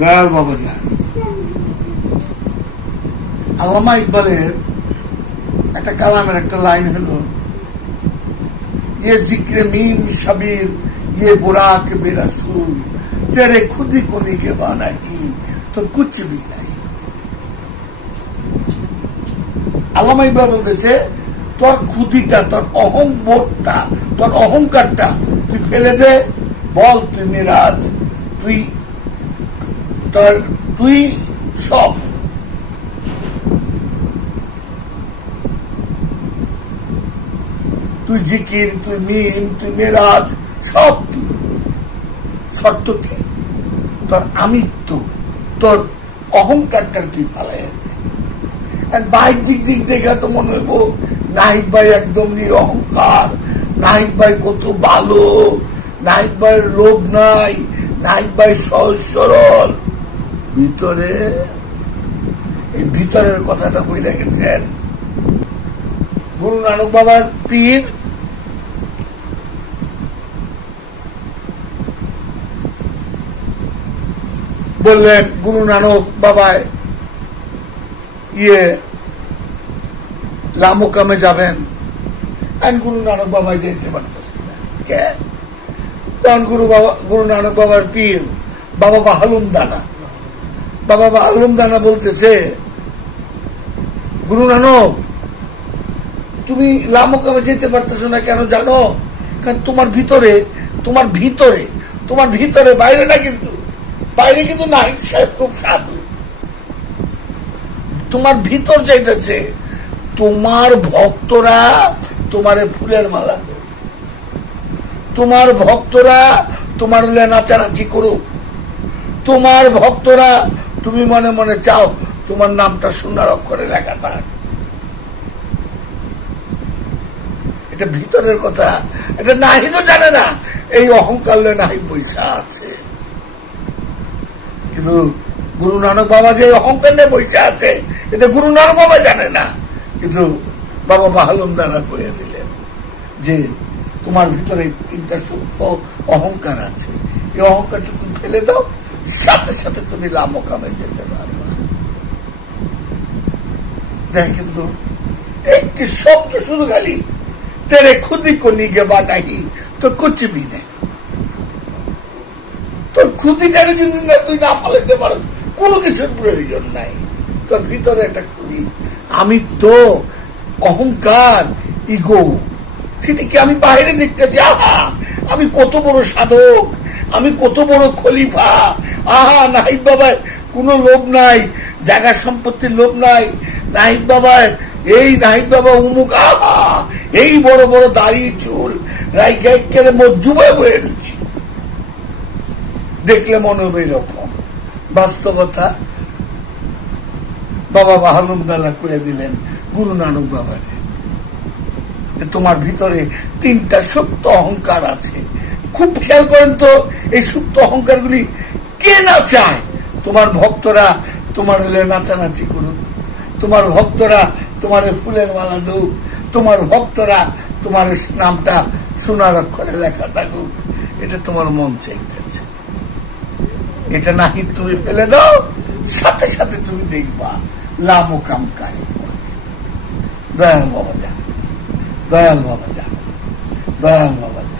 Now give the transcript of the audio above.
দয়াল বাবা যান। আল্লামা ইকবালের একটা কালামের একটা লাইন হলো, ये जिक्र मीन शबीर ये बुराक बेरसूल तेरे खुद ही को निगहबा नहीं तो कुछ भी नहीं। আল্লামা ইকবাল বলতেছে, তোর খুদিটা, তোর অহংবোধটা, তোর অহংকারটা তুই ফেলে দে, বল তুই নিরাজ, তুই সব। তুই জিকির, তুই মিম, তুই মেরাজ, সব তুই। শর্ত কি? তোর আমিত্ব, তোর অহংকারটা তুই ফালাই। বাহ্যিক দিক দেখে তো মনে হইব নাহিদ ভাই একদম নিরহংকার, নাহিদ ভাই কত ভালো, নাহিদ ভাইয়ের লোভ নাই, নাহিদ ভাই সহজ সরল। ভিতরে এই ভিতরের কথাটা বলে গেছেন গুরু নানক বাবার পীর বললেন, গুরু নানক বাবায় লামোকামে যাবেন। গুরু নানক বাবা যেতে পারতেছেন না। তখন গুরু নানক বাবার পীর বাবা বাহালুম দানা বলতেছে, গুরু নানক তুমি লামোকামে যেতে পারতেছো না কেন জানো? কারণ তোমার ভিতরে বাইরে না, কিন্তু বাইরে কিন্তু নাহিদ সাহেব খুব সাধু। তোমার ভিতর চাইতেছে তোমার ভক্তরা তোমারে ফুলের মালা দেবে, তোমার ভক্তরা তোমার নাচানাচি করুক, তোমার ভক্তরা তুমি মনে মনে চাও তোমার নামটা সোনার অক্ষরে লেখা থাক। এটা ভিতরের কথা, এটা নাহিদও জানে না। এই অহংকার নাহিদ বৈশা আছে, কিন্তু গুরু নানক বাবা যে অহংকার নিয়ে বৈশা আছে এটা গুরু নানক বাবা জানে না। কিন্তু বাবা বাহালুম দানা কয়ে দিলেন যে তোমার ভিতরে 3টা সূক্ষ্ম অহংকার আছে, এই অহংকারটা তুমি ফেলে দাও, সাথে সাথে তুমি লামোকামে যেতে পারবা। দেখ, কিন্তু একটি শব্দ শুধু খালি তেরে খুদি কো নিগহবা নাহি তো কুছ ভি নেই। তোর খুদিটারে যদি তুই না পালাইতে পারো, কোনো কিছুর প্রয়োজন নাই। তোর ভিতরে একটা খুদি, আমি তো অহংকার, ইগো, সেটাকে আমি বাইরে দেখতেছি। আহা, আমি কত বড় সাধক, আমি কত বড় খলিফা। আহা, নাহিদ বাবার কোনো লোভ নাই, জায়গা সম্পত্তির লোভ নাই। নাহিদ বাবার এই নাহিদ বাবা উমুক, আহা, এই বড় বড় দাড়ি চুল রাইকে মজ্জুবায় বয়ে ঢুকছি, দেখলে মনে হবে এরকম। বাস্তবতা বাবা বাহালুম দালা কয়ে দিলেন গুরু নানক বাবারে, তোমার ভিতরে 3টা সুপ্ত অহংকার আছে। খুব খেয়াল করেন তো, এই সুপ্ত অহংকার গুলি কে না চায়? তোমার ভক্তরা তোমার হলে নাচানাচি করুক, তোমার ভক্তরা তোমার ফুলের মালা দৌক, তোমার ভক্তরা তোমার নামটা সোনার অক্ষরে লেখা থাকুক, এটা তোমার মন চাইতেছে। এটা নাহি তুমি ফেলে দাও, সাথে সাথে তুমি দেখবা লামোকামকারী। দয়াল বাবা জানে, দয়াল বাবা জানে, দয়াল বাবা জানে।